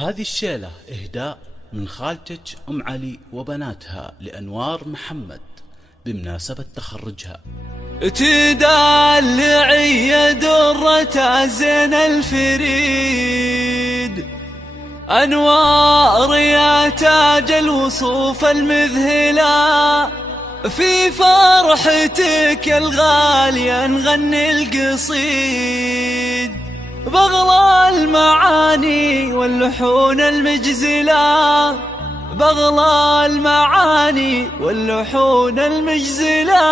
هذه الشيلة إهداء من خالتك أم علي وبناتها لأنوار محمد بمناسبة تخرجها. تدلعي درة زين الفريد، أنوار يا تاج الوصوف المذهلة، في فرحتك يا الغالية نغني القصيد، بغلى المعاني واللحون المجزلة، بغلى المعاني واللحون المجزلة.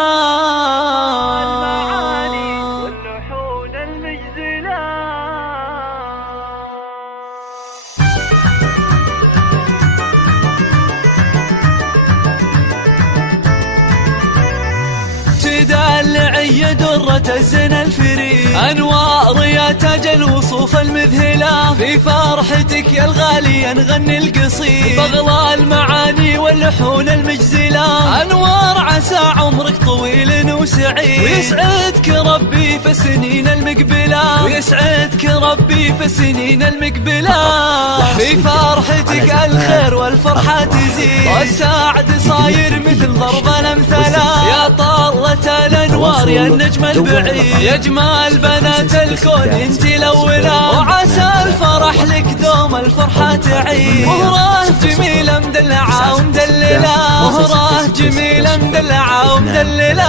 تدلعي درة الزين الفريد، أنوار يا تاج الوصوف المذهلة، في فرحتك يا الغالية نغني القصيد، بغلى المعاني واللحون المجزلة. أنوار عسى عمرك طويل وسعيد، ويسعدك ربي في السنين المقبلة، ويسعدك ربي في السنين المقبلة، في فرحتك الخير والفرحة تزيد، والسعد صاير مثل ضرب الأمثلة. يا طلة الأنوار يا النجم البعيد، يا جمال بنات الكون انت الأولى، وعسى الفرح لك دوم الفرحة تعيد. مهرة جميلة مدلعة ومدللة، مهرة جميلة مدلعة ومدللة،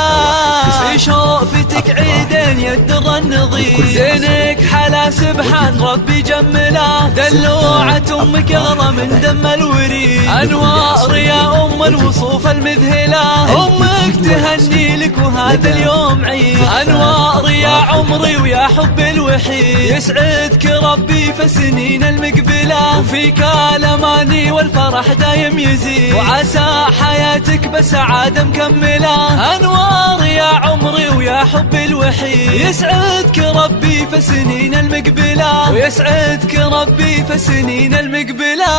في شوفتك عيدين يا الدر النظيف، زينك حلا سبحان ربي جمله، دلوعة أمك أغلى من دم الوريد. أنوار يا أم الوصوف المذهلة، أمك تهني لك وهذا اليوم عيد. أنوار يا عمري ويا حب الوحيد، يسعدك ربي في السنين المقبلة، وفيك الأماني والفرح دايم يزيد، وعسى حياتك بسعادة مكملة. أنوار يا عمري ويا حب الوحيد، يسعدك ربي في السنين المقبلة، ويسعدك ربي في السنين المقبلة.